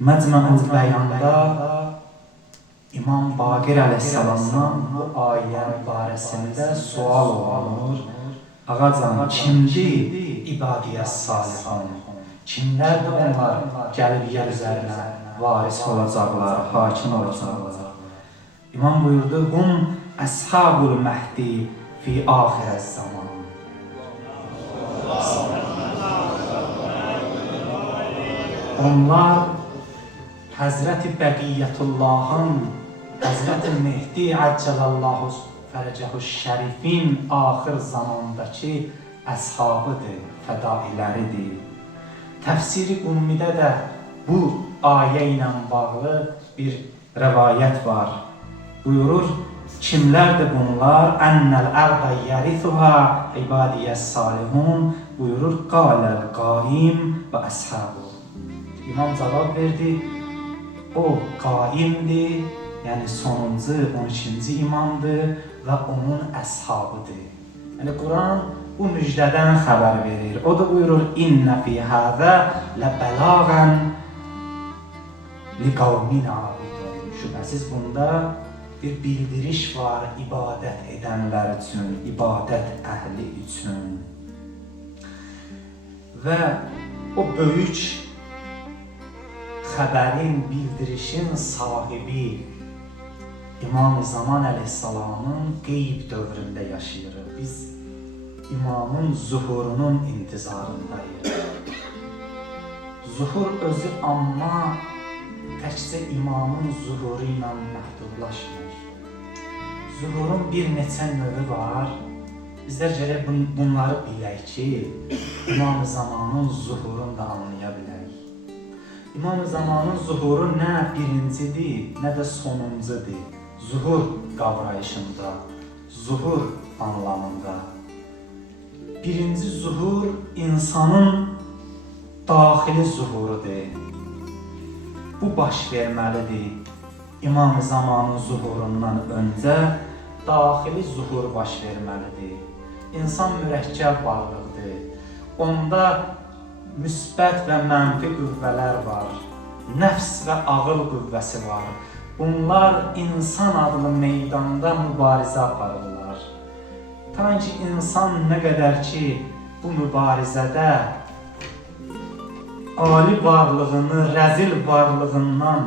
Məcmu'l Bəyan'da İmam Baqir əleyhissalamdan bu ayə barəsində sual olunur. Ağacan, kimdir ibadiyyət salihun? Kimlərdir onlar gəlib yer üzərinə varis olacaqlar, hakim olacaqlar? İmam buyurdu, hum əshabul məhdi fi axirəz zaman. Onlar Həzrəti Bəqiyyətullahın, Həzrəti Mehdi Əccəlallahu Fərəcəhu Şərifin axır zamandakı əshabıdır, fədailəridir. Təfsiri Qummidə də bu ayə ilə bağlı bir rəvayət var. Buyurur, kimlərdir bunlar? Ennel ərdə yərisuha ibadiyyəs salihun. Buyurur, qaləl qaim və əshabu. İmam cavab verdi, o qaimdir, yəni sonuncu, 12-ci imamdır və onun əshabıdır. Yəni Quran bu müjdədən xəbər verir. O da buyurur, İnnə fi həzə ləbəlağən li qavmin abidun. Şübhəsiz bunda bir bildiriş var ibadət edənlər üçün, ibadət əhli üçün. Və o böyük xəbərin, bildirişin sahibi İmam-ı Zaman əleyhissalamın qeyb dövründə yaşayırıq. Biz İmamın zuhurunun intizarındayıq. Zuhur özü amma təkcə İmamın zuhuru ilə məhdudlaşmır. Zuhurun bir neçə növü var. Bizlər gərək bunları bilək ki, İmam-ı Zamanın zuhurunu da anlaya bilək. İmam-ı Zamanın zuhuru nə birincidir, nə də sonuncudur. Zuhur qavrayışında, zuhur anlamında. Birinci zuhur insanın daxili zuhurudur. Bu baş verməlidir. İmam-ı Zamanın zuhurundan öncə daxili zuhur baş verməlidir. İnsan mürəkkəb varlıqdır. Onda müsbət və mənfi qüvvələr var. Nəfs və ağıl qüvvəsi var. Bunlar insan adlı meydanda mübarizə aparırlar. Ta ki insan nə qədər ki bu mübarizədə ali varlığını rəzil varlığından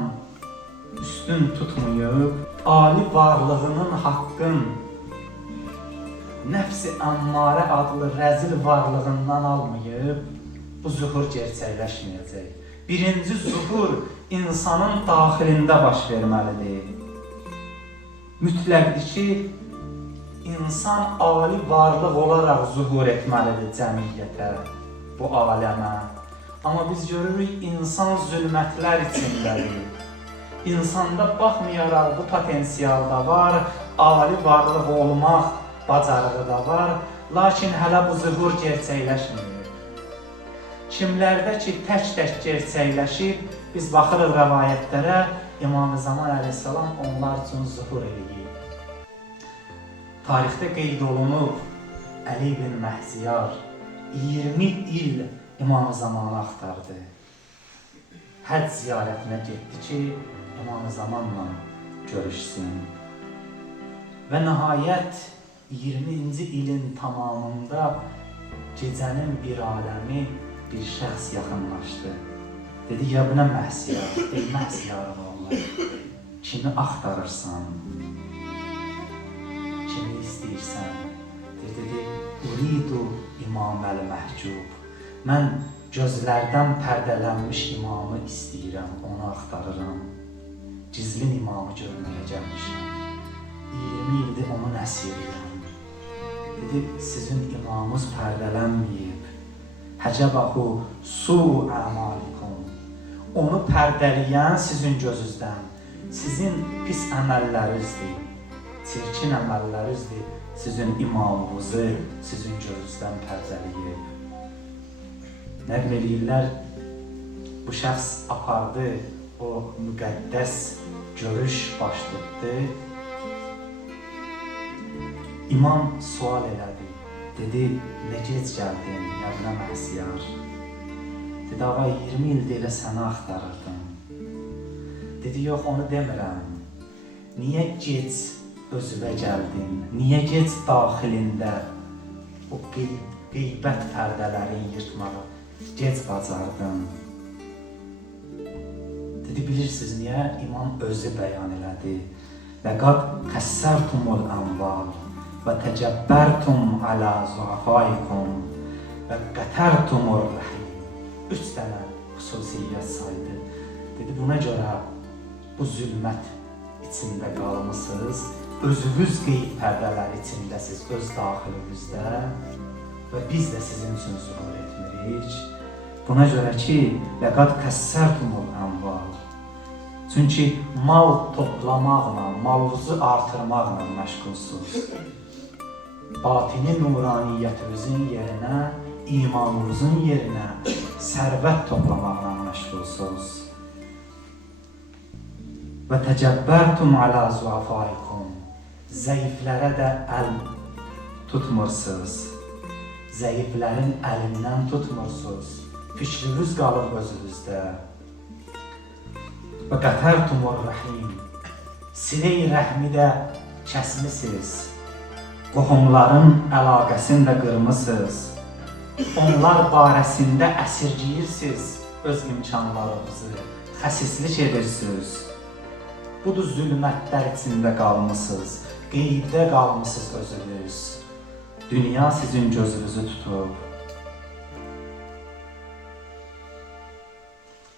üstün tutmayıb, ali varlığının haqqın nəfs-i əmmarə adlı rəzil varlığından almayıb, bu zuhur gerçəkləşməyəcək. Birinci zuhur insanın daxilində baş verməlidir. Mütləqdir ki, insan ali varlıq olaraq zuhur etməlidir cəmiyyətə, bu aləmə. Amma biz görürük, insan zülmətlər içindədir. İnsanda baxmayaraq bu potensial da var, ali varlıq olmaq bacarığı da var, lakin hələ bu zuhur gerçəkləşmir. Kimlərdə ki, tək-tək gerçəkləşib, biz baxırıq rəvayətlərə, İmam-ı Zaman əleyhissalam onlar üçün zuhur edib. Tarixdə qeyd olunub, Əli ibn Məhziyar 20 il İmam-ı Zamanı axtardı. Həcc ziyarətinə getdi ki, İmam-ı Zamanla görüşsün. Və nəhayət 20-ci ilin tamamında gecənin bir aləmi bir şəxs yaxınlaşdı. Dedi, ya buna Məhziyar, Məhziyarın oğlu, kimi axtarırsan, kimi istəyirsən? Dedi, uridu İmam əl-Məhcub. Mən gözlərdən pərdələnmiş imamı istəyirəm, onu axtarıram. Gizlin imamı görməyə gəlmişəm. 20 ildir onun əsiriyəm. Dedi, sizin imamınız pərdələnməyib. Həcəbəhu su əmalikum. Onu pərdələyən sizin gözünüzdən, sizin pis əməllərinizdir, çirkin əməllərinizdir, sizin imamınızı sizin gözünüzdən pərdələyib. Nəql edirlər, bu şəxs apardı, o müqəddəs görüş baş tutdu. İmam sual elədi, dedi, nə gec gəldin, ya buna Məhziyar? Dedi, ağa 20 ildir elə səni axtarırdım. Dedi, yox, onu demirəm. Niyə gec özüvə gəldin? Niyə gec daxilində o qeybət pərdələrini yırtmağı gec bacardın? Dedi, bilirsiniz niyə? İmam özü bəyan elədi. Ləqad xəssərtumul ənval və təcəbbərtum alə zuafaikum və qətərtumur rəhim. 3 dənə xüsusiyyət saydı. Dedi, buna görə bu zülmət içində qalmısınız, özünüz qeyb pərdələri içindəsiz, öz daxilinizdə və biz də sizin üçün zuhur etmirik. Buna görə ki, ləqad kəssərtumul ənval. Çünki mal toplamaqla, malınızı artırmaqla məşğulsunuz. Batini nuraniyyətinizin yerinə, imanınızın yerinə sərvət toplamaqla məşğulsunuz. Və təcəbbərtum alə zuafaikum. Zəiflərə də əl tutmursunuz. Zəiflərin əlindən tutmursunuz. Fikriniz qalır özünüzdə. Və qətərtumur rəhim. Silə-i rəhmi də kəsmisiniz. Qohumların əlaqəsini də qırmısınız. Onlar barəsində əsirgiyirsiniz öz imkanlarınızı. Xəsislik edirsiniz. Budur zülmətlər içində qalmısınız. Qeybdə qalmısınız özünüz. Dünya sizin gözünüzü tutub.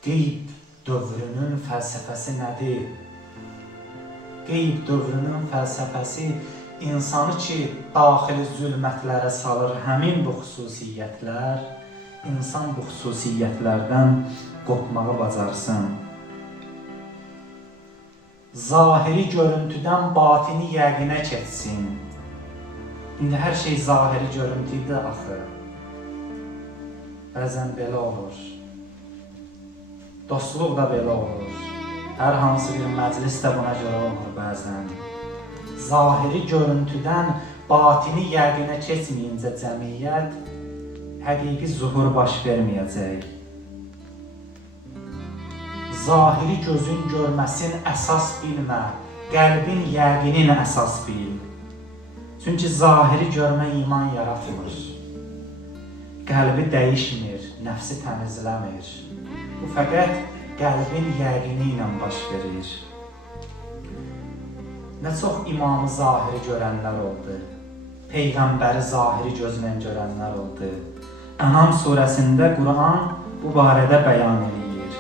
Qeyb dövrünün fəlsəfəsi nədir? Qeyb dövrünün fəlsəfəsi insanı ki, daxili zülmətlərə salır həmin bu xüsusiyyətlər, insan bu xüsusiyyətlərdən qopmağı bacarsın. Zahiri görüntüdən batini yəqinə keçsin. İndi hər şey zahiri görüntüydü axı. Bəzən belə olur. Dostluq da belə olur. Hər hansı bir məclis də buna görə olur bəzən. Zahiri görüntüdən batini yəqinə keçməyincə cəmiyyət həqiqi zuhur baş verməyəcək. Zahiri gözün görməsin əsas bilmə, qəlbin yəqinin əsas bil. Çünki zahiri görmə iman yaratmır. Qəlbi dəyişmir, nəfsi təmizləmir. Bu fəqət qəlbin yəqini ilə baş verir. Nə çox imamı zahiri görənlər oldu. Peyğəmbəri zahiri gözlə görənlər oldu. Ənam surəsində Quran bu barədə bəyan edir.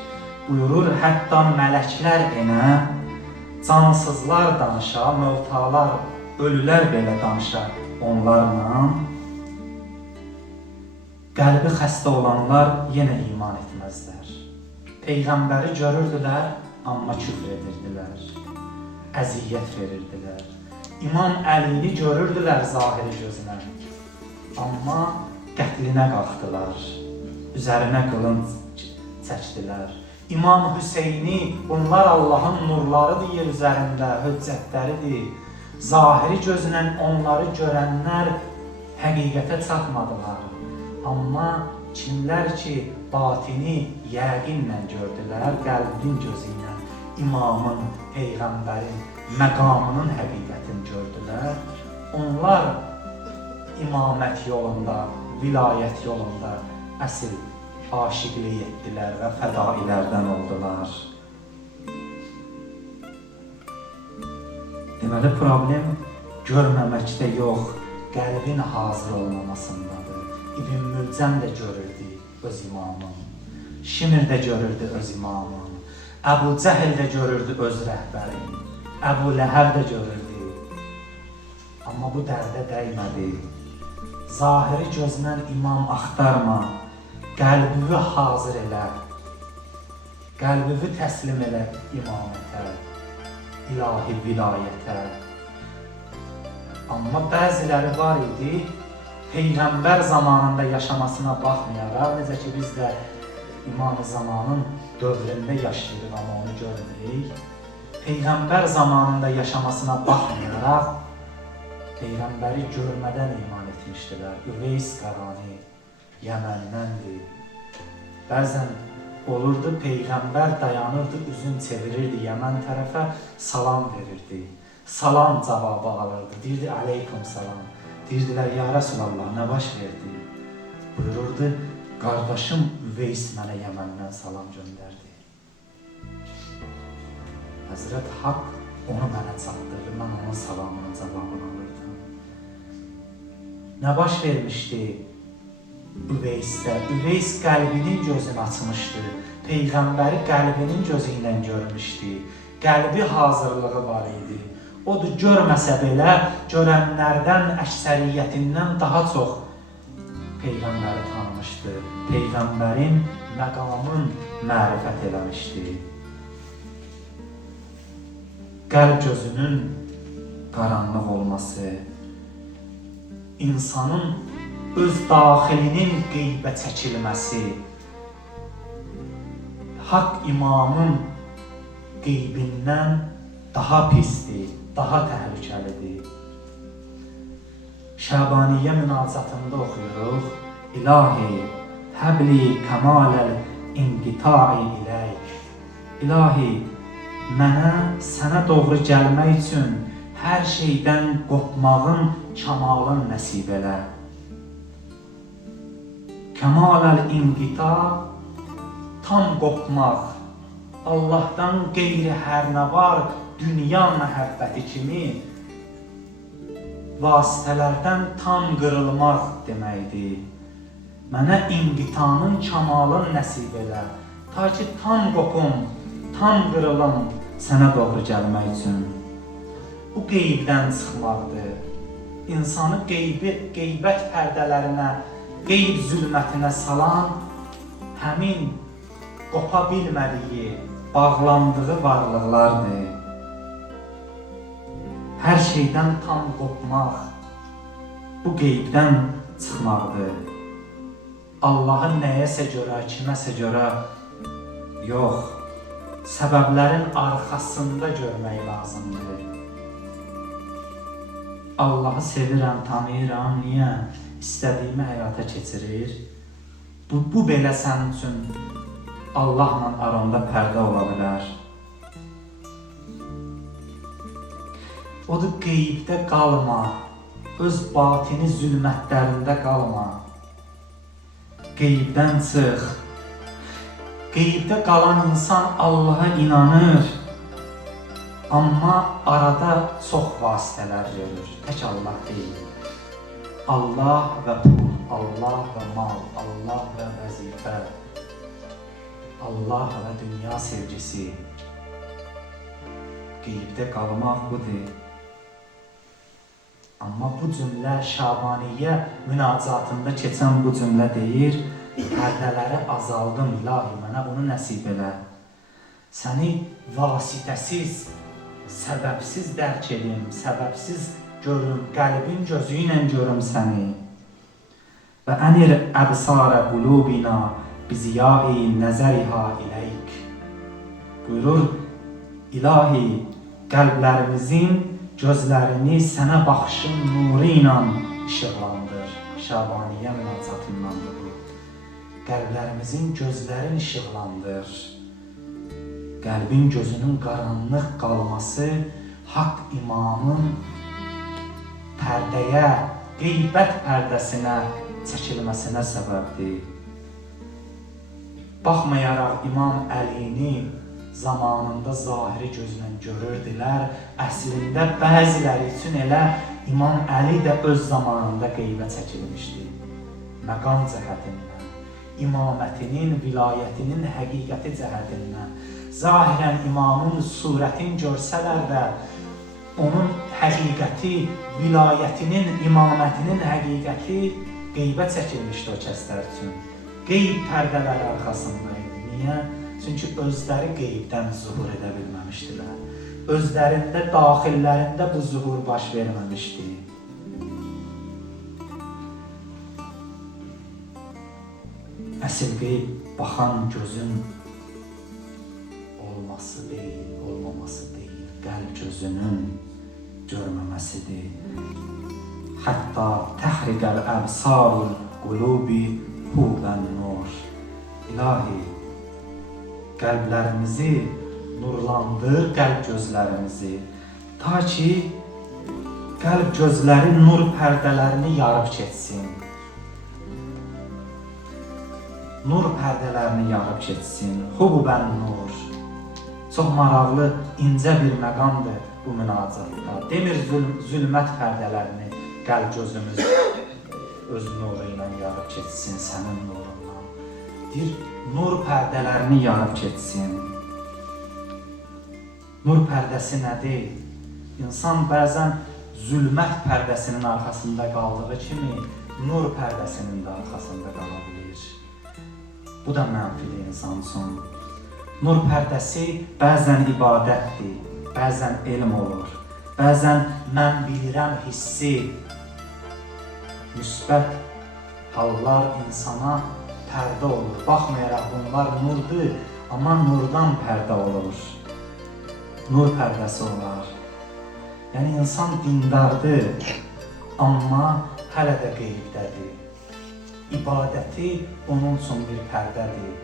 Buyurur, hətta mələklər enə, cansızlar danışa, mövtalar, ölülər belə danışa onlarla. Qəlbi xəstə olanlar yenə iman etməzlər. Peyğəmbəri görürdülər, amma küfr edirdilər. Əziyyət verirdilər. İmam Əlini görürdülər zahiri gözünə, amma qətlinə qalxdılar, üzərinə qılınc çəkdilər. İmam Hüseyni, bunlar Allahın nurlarıdır yer üzərində, höccətləridir. Zahiri gözlə onları görənlər həqiqətə çatmadılar. Amma kimlər ki, batini yəqinlə gördülər, qəlbin gözü ilə imamın, peyğəmbərin məqamının həqiqətini gördülər. Onlar imamət yolunda, vilayət yolunda əsl aşiqlik etdilər və fədailərdən oldular. Deməli, problem görməməkdə yox, qəlbin hazır olmamasındadır. İbn Mülcəm də görürdü öz imamın, Şimr də görürdü öz imamın, Əbu Cəhil də görürdü öz rəhbərin, Əbu Ləhəb də görürdü. Amma bu dərdə dəymədi. Zahiri gözlə imam axtarma, qəlbini hazır elə, qəlbini təslim elə imamətə, ilahi vilayətə. Amma bəziləri var idi, Peyğəmbər zamanında yaşamasına baxmayaraq, necə ki biz də İmam-ı Zamanın dövründə yaşayırıq, amma onu görmürük. Peyğəmbər zamanında yaşamasına baxmayaraq, Peyğəmbəri görmədən iman etmişdilər. Üveys Qarani Yəməndəndir. Bəzən olurdu, Peyğəmbər dayanırdı, üzün çevirirdi Yəmən tərəfə, salam verirdi. Salam cavabı alırdı, deyirdi aleykum salam. Deyirdilər, ya Rasulallah, nə baş verdi? Buyururdu, qardaşım Üveys mənə Yəməndən salam göndərdi. Həzrət Haqq onu mənə çatdırdı, mən onun salamının cavabını alırdım. Nə baş vermişdi Üveysdə? Üveys qəlbinin gözünü açmışdı. Peyğəmbəri qəlbinin gözü ilə görmüşdü. Qəlbi hazırlığı var idi. Odur, görməsə belə, görənlərdən, əksəriyyətindən daha çox Peyğəmbəri tanımışdı. Peyğəmbərin məqamın mərifət eləmişdi. Qəlb gözünün qaranlıq olması, insanın öz daxilinin qeybə çəkilməsi, Haqq imamın qeybindən daha pisdir, daha təhlükəlidir. Şabaniyyə münacatında oxuyuruq. İlahi, həbli kəmaləl inqita'i iləyk. İlahi, mənə sənə doğru gəlmək üçün hər şeydən qopmağın, kəmalın nəsib elə. Kəmaləl inqita, tam qopmaq, Allahdan qeyri hər nə var, dünya məhəbbəti kimi vasitələrdən tam qırılmaq deməkdir. Mənə inqitanın, kəmalın nəsib elə. Ta ki, tam qopum, tam qırılım sənə doğru gəlmək üçün. Bu qeybdən çıxmaqdır. İnsanı qeybət pərdələrinə, qeyb zülmətinə salan, həmin qopa bilmədiyi, bağlandığı varlıqlardır. Hər şeydən tam qopmaq, bu qeybdən çıxmaqdır. Allahı nəyəsə görə, kiməsə görə yox, səbəblərin arxasında görmək lazımdır. Allahı sevirəm, tanıyıram, niyə? İstədiyimi həyata keçirir. Bu belə sənin üçün Allahla aranda pərdə ola bilər. Odur, qeybdə qalma, öz batini zülmətlərində qalma. Qeybdən çıx. Qeybdə qalan insan Allaha inanır, amma arada çox vasitələr görür. Tək Allah deyil. Allah və pul, Allah və mal, Allah və vəzifə, Allah və dünya sevgisi. Qeybdə qalmaq budur. Amma bu cümlə Şabaniyyə münacatında keçən bu cümlə deyir, pərdələri azaldım, ilahi, mənə bunu nəsib elə. Səni vasitəsiz, səbəbsiz dərk edim, səbəbsiz görüm, qəlbin gözü ilə görüm səni. Və ənir əbsarə qulubina biziyai nəzəriha iləyk. Buyurur, ilahi, qəlblərimizin gözlərini sənə baxışın nuru ilə işıqlandır. Şabaniyyə münacatındandır bu. Qəlblərimizin gözlərini işıqlandır. Qəlbin gözünün qaranlıq qalması Haqq imamın pərdəyə, qeybət pərdəsinə çəkilməsinə səbəbdir. Baxmayaraq İmam Əlini zamanında zahiri gözlə görürdülər, əslində bəziləri üçün elə İmam Əli də öz zamanında qeybə çəkilmişdi. Məqam cəhətindən, imamətinin, vilayətinin həqiqəti cəhətindən, zahirən imamın surətini görsələr də, onun həqiqəti, vilayətinin, imamətinin həqiqəti qeybə çəkilmişdi o kəslər üçün. Qeyb pərdələri arxasındaydı. Niyə? Çünki özləri qeybdən zuhur edə bilməmişdilər. Özlərində, daxillərində bu zuhur baş verməmişdi. Əsl qeyb baxan gözün olması deyil, olmaması deyil, qəlb gözünün görməməsidir. Hətta təhriqəl əbsarul qulubi huvən nur. İlahi, qəlblərimizi nurlandır, qəlb gözlərimizi, ta ki qəlb gözləri nur pərdələrini yarıb keçsin. Nur pərdələrini yarıb keçsin. Hububən nur. Çox maraqlı, incə bir məqamdır bu münacatda. Demir zülmət pərdələrini qəlb gözümüz öz nuru ilə yarıb keçsin, sənin nurundan. Deyir, nur pərdələrini yarıb keçsin. Nur pərdəsi nədir? İnsan bəzən zülmət pərdəsinin arxasında qaldığı kimi nur pərdəsinin də arxasında qala bilir. Bu da mənfidir insan üçün. Nur pərdəsi bəzən ibadətdir, bəzən elm olur, bəzən mən bilirəm hissi. Müsbət hallar insana pərdə olur. Baxmayaraq bunlar nurdur, amma nurdan pərdə olur. Nur pərdəsi olar. Yəni insan dindardır, amma hələ də qeybdədir. İbadəti onun üçün bir pərdədir.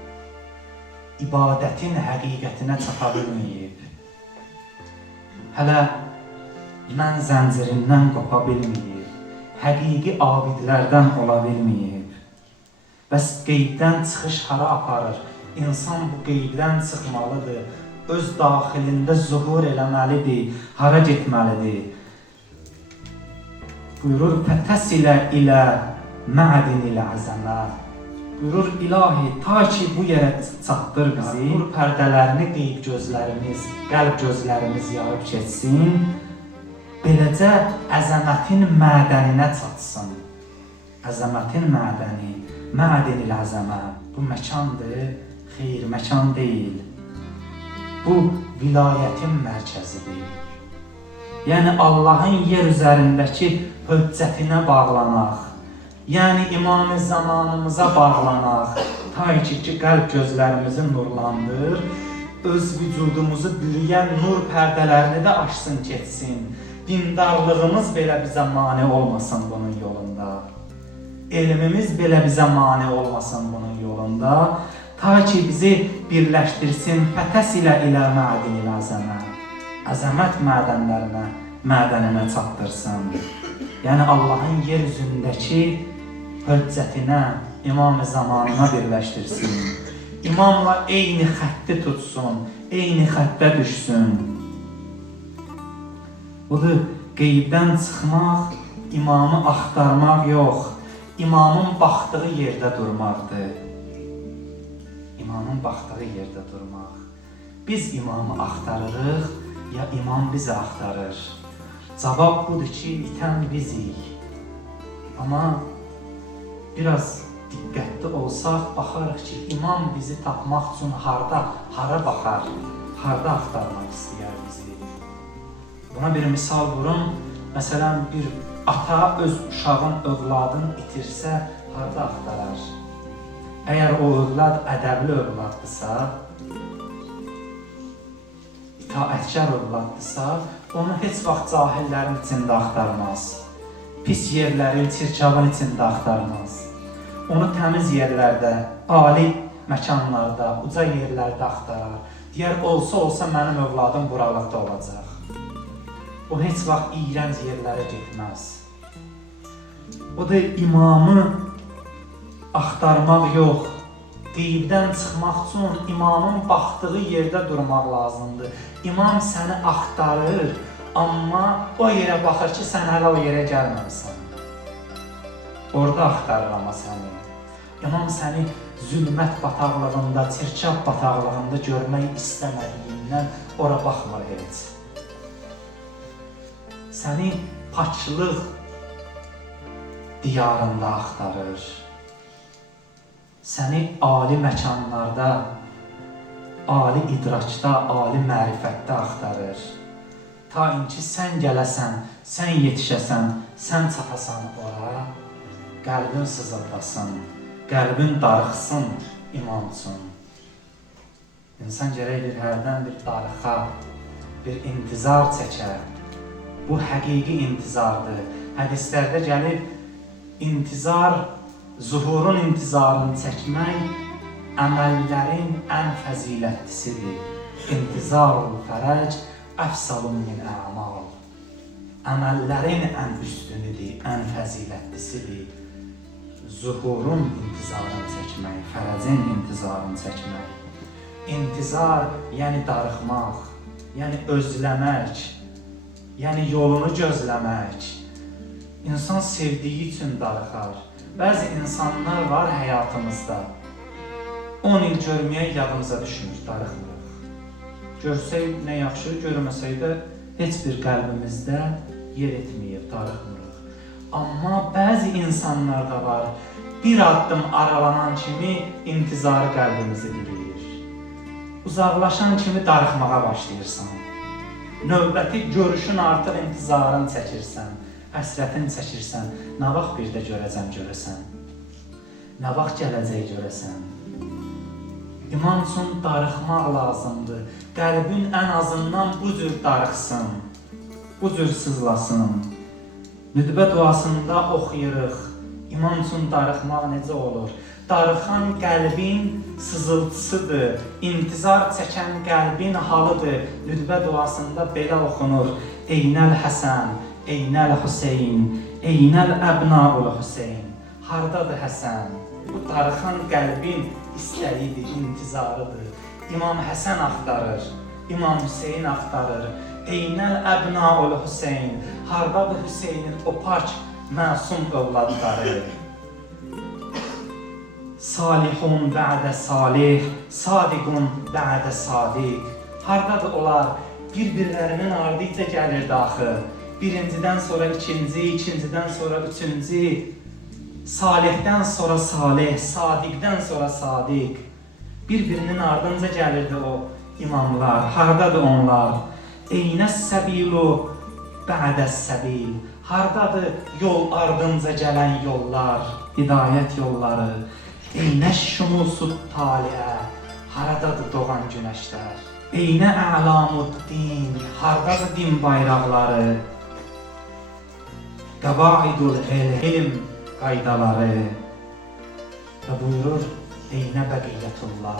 İbadətin həqiqətinə çata bilməyib. Hələ mən zəncirindən qopa bilməyib. Həqiqi abidlərdən ola bilməyib. Bəs qeybdən çıxış hara aparır? İnsan bu qeybdən çıxmalıdır. Öz daxilində zuhur eləməlidir, hara getməlidir? Buyurur, fətəsilə ilə mə'dinil əzəmə. Buyurur, ilahi, ta ki bu yerə çatdır bizi, nur pərdələrini qeyb gözlərimiz, qəlb gözlərimiz yarıb keçsin, beləcə əzəmətin mədəninə çatsın. Əzəmətin mədəni, mə'dinil əzəmə. Bu məkandır, xeyr, məkan deyil. Bu vilayətin mərkəzidir. Yəni Allahın yer üzərindəki höccətinə bağlanaq, yəni İmam-ı zamanımıza bağlanaq, ta ki qəlb gözlərimizi nurlandır, öz vücudumuzu bürüyən nur pərdələrini də açsın keçsin. Dindarlığımız belə bizə mane olmasın bunun yolunda. Elmimiz belə bizə mane olmasın bunun yolunda. Ta ki bizi birləşdirsin, fətəsilə ilə mə'dinil əzəmə. Əzəmət mədəninə çatdırsın. Yəni Allahın yer üzündəki höccətinə, İmam-ı zamanına birləşdirsin. İmamla eyni xətti tutsun, eyni xəttə düşsün. Budur, qeybdən çıxmaq, imamı axtarmaq yox, imamın baxdığı yerdə durmaqdır. İmamın baxdığı yerdə durmaq. Biz imamı axtarırıq, ya imam bizi axtarır. Cavab budur ki, itən bizik. Amma biraz diqqətli olsaq, baxarıq ki, imam bizi tapmaq üçün hara baxar, harda axtarmaq istəyər bizi. Buna bir misal vurun. Məsələn, bir ata öz uşağın, övladını itirsə, harda axtarar? Əgər o övlad ədəbli övladdırsa, itaətkar övladdırsa, onu heç vaxt cahillərin içində axtarmaz. Pis yerlərin, çirkabın içində axtarmaz. Onu təmiz yerlərdə, ali məkanlarda, uca yerlərdə axtarar. Deyər, olsa mənim övladım buralıqda olacaq. O heç vaxt iyrənc yerlərə getməz. O da imamı axtarmaq yox, qeybdən çıxmaq üçün imamın baxdığı yerdə durmaq lazımdır. İmam səni axtarır, amma o yerə baxır ki, sən hələ o yerə gəlməlisən. Orada axtarır amma səni. İmam səni zülmət bataqlığında, çirkab bataqlığında görmək istəmədiyindən ora baxmır heç. Səni paçlıq diyarında axtarır. Səni ali məkanlarda, ali idrakda, ali mərifətdə axtarır. Ta ki sən gələsən, sən yetişəsən, sən çatasan ora, qəlbin sızıldasın, qəlbin darıxsın imam üçün. İnsan gərək bir hərdən bir darıxa, bir intizar çəkər. Bu həqiqi intizardır. Hədislərdə gəlib intizar, zuhurun intizarını çəkmək əməllərin ən fəzilətlisidir. İntizarul fərəc əfsalun min əmal. Əməllərin ən üstünüdür, ən fəzilətlisidir. Zuhurun intizarını çəkmək, fərəcin intizarını çəkmək. İntizar, yəni darıxmaq, yəni özləmək, yəni yolunu gözləmək. İnsan sevdiyi üçün darıxar. Bəzi insanlar var həyatımızda, 10 il görməyə yadımıza düşmür, darıxmırıq. Görsək nə yaxşı, görməsək də heç bir qəlbimizdə yer etməyib, darıxmırıq. Amma bəzi insanlar da var, bir addım aralanan kimi intizarı qəlbimizi bilir. Uzaqlaşan kimi darıxmağa başlayırsan. Növbəti görüşün artıq intizarını çəkirsən, həsrətini çəkirsən. Nə vaxt bir də görəsən? Nə vaxt gələcək görəsən? İman üçün darıxmaq lazımdır. Qəlbin ən azından bu cür darıxsın, bu cür sızlasın. Nüdbə duasında oxuyuruq. İman üçün darıxmaq necə olur? Darıxan qəlbin sızıltısıdır, intizar çəkən qəlbin halıdır. Nüdbə duasında belə oxunur. Eynəl Həsən, Eynəl Hüseyn, Eynəl Əbnaul Hüseyn. Hardadır Həsən? Bu darıxan qəlbin istəyidir, intizarıdır. İmam Həsən axtarır, İmam Hüseyn axtarır. Eynəl Əbnaul Hüseyn. Hardadır Hüseynin o pak, məsum övladları? Salihun bə'də salih, sadiqun bə'də sadiq. Hardadır onlar? Bir-birlərinin ardıca gəlirdi axı. Birincidən sonra ikinci, ikincidən sonra üçüncü. Salihdən sonra salih, sadiqdən sonra sadiq. Bir-birinin ardınca gəlirdi o imamlar. Hardadır onlar? Eynəs səbilu bə'dəs səbil. Hardadır yol ardınca gələn yollar, hidayət yolları? Eynəş şumusud taliə. Haradadır doğan günəşlər? Eynə əlamuddin. Hardadır din bayraqları? Qəvaidul elm qaydaları. Və buyurur, Eynə bəqiyyətullah.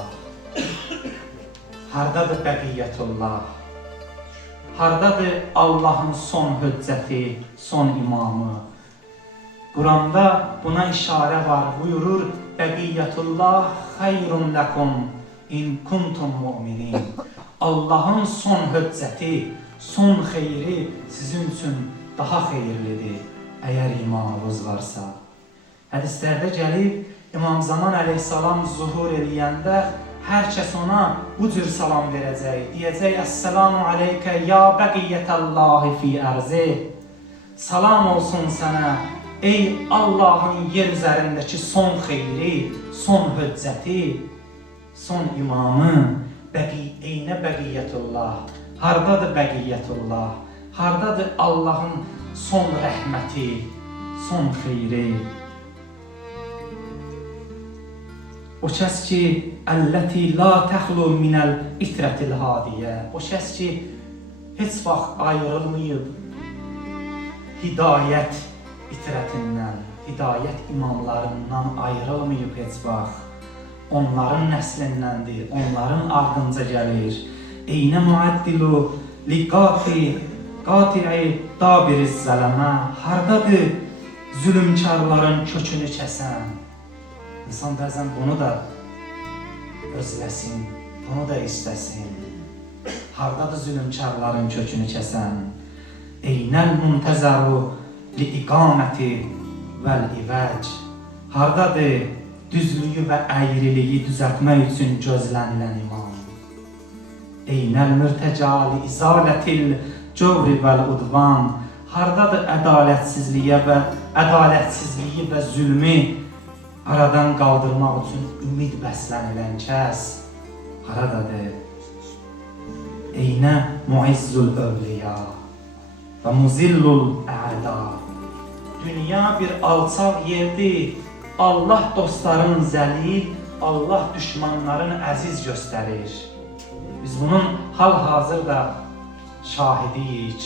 Hardadır bəqiyyətullah? Hardadır Allahın son hüccəti, son imamı? Quranda buna işarə var, buyurur, Bəqiyyətullah xeyrun ləkum in kuntum mu'minin. Allahın son hüccəti, son xeyri sizin üçün daha xeyirlidir, əgər imanınız varsa. Hədislərdə gəlib, İmam Zaman əleyhissalam zuhur eləyəndə hər kəs ona bu cür salam verəcək. Deyəcək, Əssəlamu aleykə ya bəqiyyətəllahi fi ərzi. Salam olsun sənə, ey Allahın yer üzərindəki son xeyri, son hüccəti, son imamı. Eynə bəqiyyətullah. Hardadır bəqiyyətullah? Hardadır Allahın son rəhməti, son xeyri? O kəs ki, əlləti la təxlu minəl itrətil hadiyə. O kəs ki, heç vaxt ayrılmayıb hidayət itrətindən, hidayət imamlarından ayrılmayıb heç vaxt. Onların nəslindəndir, onların ardınca gəlir. Eynə müəddilu li qati'i dabiriz zələmə. Hardadır zülümkarların kökünü kəsən? İnsan bəzən bunu da özləsin, bunu da istəsin. Hardadır zülümkarların kökünü kəsən? Eynəl muntəzəru li iqaməti vəl-ivəc. Hardadır düzlüyü və əyriliyi düzəltmək üçün gözlənilən imam? Eynəl mürtəcə li izalətil cövri vəl-udvan. Hardadır ədalətsizliyi və zülmü aradan qaldırmaq üçün ümid bəslənilən kəs? Haradadır? Eynə muizzul övliya və muzillul əda. Dünya bir alçaq yerdir. Allah dostların zəlil, Allah düşmanların əziz göstərir. Biz bunun hal-hazırda şahidiyik.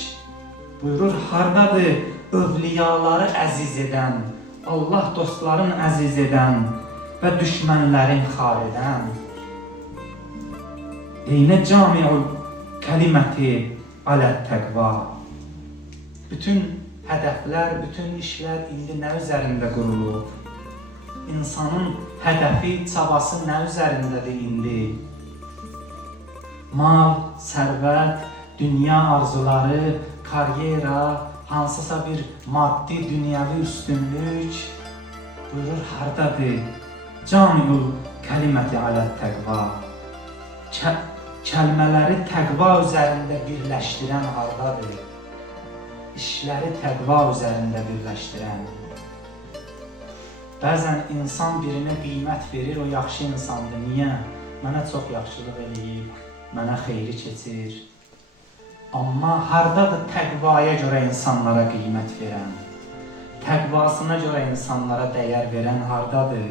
Buyurur, hardadır övliyaları əziz edən, Allah dostların əziz edən, və düşmənlərin xarədən. Eynə camiul kəliməti alət təqva. Bütün hədəflər, bütün işlər indi nə üzərində qurulub? İnsanın hədəfi, çabası nə üzərindədir indi? Mal, sərvət, dünya arzuları, karyera, hansısa bir maddi, dünyəvi üstünlük buyurur, hardadır? Camiul kəliməti alət təqva. Kəlmələri təqva üzərində birləşdirən hardadır? İşləri təqva üzərində birləşdirən. Bəzən insan birinə qiymət verir, o yaxşı insandır. Niyə? Mənə çox yaxşılıq eləyib, mənə xeyri keçir. Amma hardadır təqvaya görə insanlara qiymət verən? Təqvasına görə insanlara dəyər verən hardadır?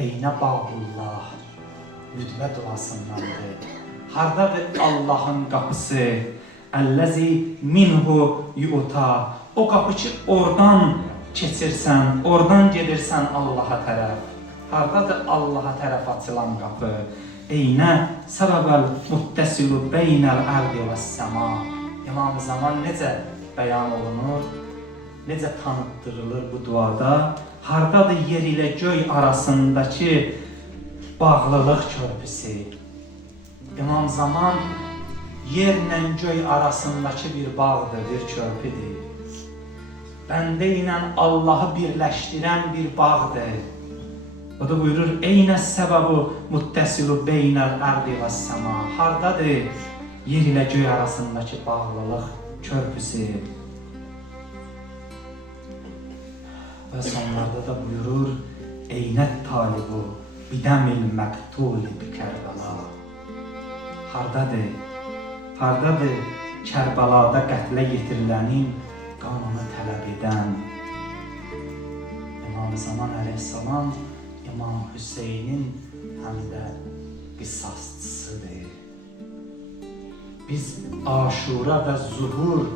Eynə bağullah, rütbə duasındandır. Hardadır Allahın qapısı? Əlləzi minhu yu'ta. O qapı ki, oradan keçirsən, oradan gedirsən Allaha tərəf. Hardadır Allaha tərəf açılan qapı? Eynə səbəbəl muttəsilu beynəl ərdi və səma. İmam-ı Zaman necə bəyan olunur, necə tanıtdırılır bu duada? Hardadır yer ilə göy arasındakı bağlılıq körpüsü? İmam Zaman yerlə göy arasındakı bir bağdır, bir körpüdür. Bəndə ilə Allahı birləşdirən bir bağdır. O da buyurur, Eynə səbəbu muttəsilu beynəl ərdi və səma. Hardadır yer ilə göy arasındakı bağlılıq körpüsü? Və sonlarda da buyurur, Eynət talibu bidəmil məqtuli bi Kərbəla. Hardadır? Hardadır Kərbəlada qətlə yetirilənin qanını tələb edən? İmam-ı Zaman əleyhissalam İmam Hüseynin həm də qisasçısıdır. Biz Aşura və Zuhur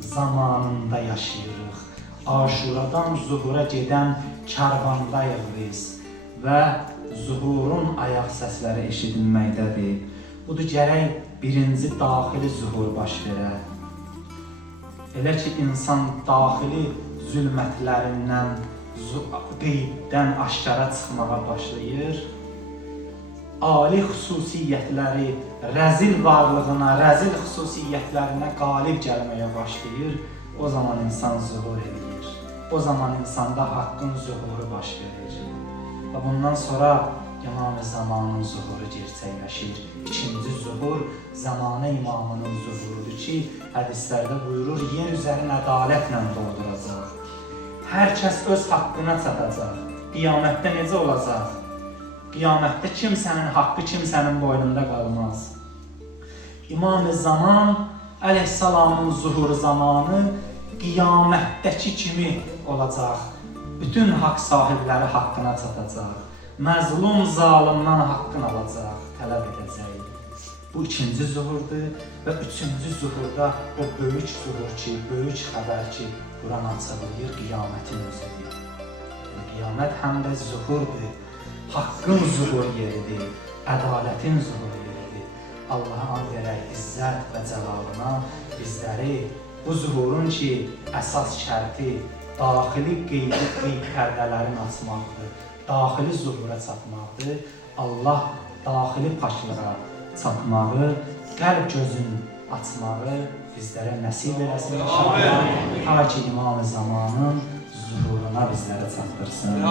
zamanında yaşayırıq. Aşuradan Zuhura gedən karvandayıq biz və Zuhurun ayaq səsləri eşidilməkdədir. Budur, gərək birinci daxili zuhur baş verər. Elə ki, insan daxili zülmətlərindən, qeybdən aşkara çıxmağa başlayır, ali xüsusiyyətləri, rəzil varlığına, rəzil xüsusiyyətlərinə qalib gəlməyə başlayır, o zaman insan zuhur edir. O zaman insanda haqqın zuhuru baş verir. Və bundan sonra İmam-ı Zamanın zuhuru gerçəkləşir. İkinci zuhur zamanı imamının zuhurudur ki, hədislərdə buyurur, yer üzərini ədalətlə dolduracaq. Hər kəs öz haqqına çatacaq. Qiyamətdə necə olacaq? Qiyamətdə kimsənin haqqı kimsənin boynunda qalmaz. İmam-ı Zaman əleyhissalamın zuhuru zamanı qiyamətdəki kimi olacaq. Bütün haqq sahibləri haqqına çatacaq. Məzlum zalimdən haqqını alacaq, tələb edəcək. Bu ikinci zuhurdur və üçüncü zuhurda o böyük zuhur ki, böyük xəbər ki, Quran açıqlayır, qiyamətin özüdür. Qiyamət həm də zuhurdur, haqqın zuhur yeridir, ədalətin zuhur yeridir. Allaha and verək izzət və cəlalına bizləri bu zuhurun ki, əsas şərti daxili qeyb pərdələrin açmaqdır. Daxili zuhura çatmaqdır. Allah daxili paşlığa çatmağı, qəlb gözün açmağı bizlərə nəsib eləsin inşallah. Ta ki İmam-ı Zamanın zuhuruna bizlərə çatdırsın.